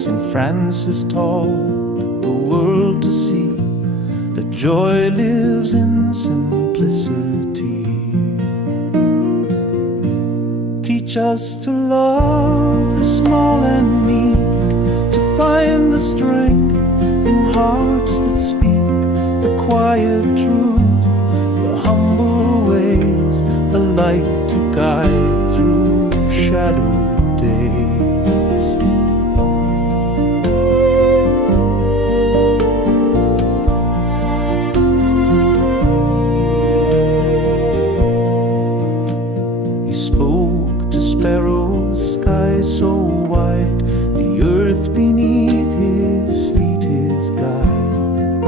St. Francis taught the world to see that joy lives in simplicity. Teach us to love the small and meek, to find the strength in hearts that speak the quiet truth, the humble ways, the light to guide through shadowed days. He spoke to sparrows, sky so wide, the earth beneath his feet his guide.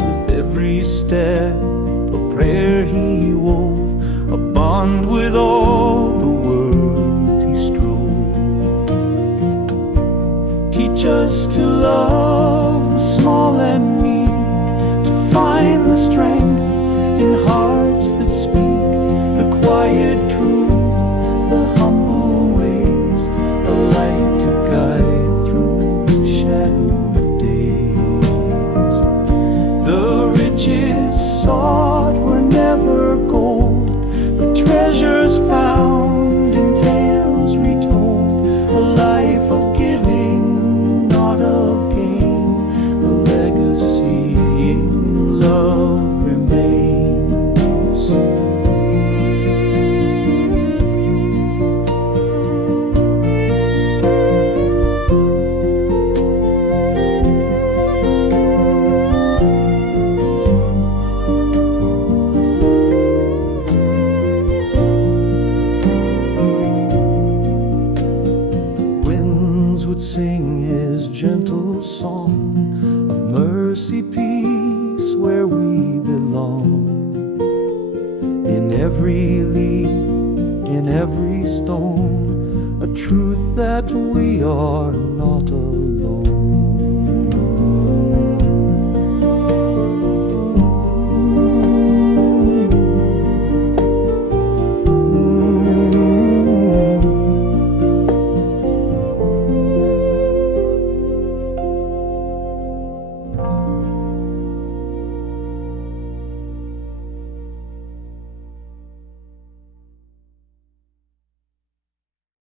With every step a prayer he wove, a bond with all the world he strove. Teach us to love the small and meek, to find the strength in hearts that speak the quiet truth, the humble ways, the light to guide through shadowed days. The riches sought were never gold, but treasures found in tales retold. A life of giving, not of gain, a legacy in love remains. Would sing his gentle song of mercy, peace, where we belong. In every leaf, in every stone, a truth that we are not alone.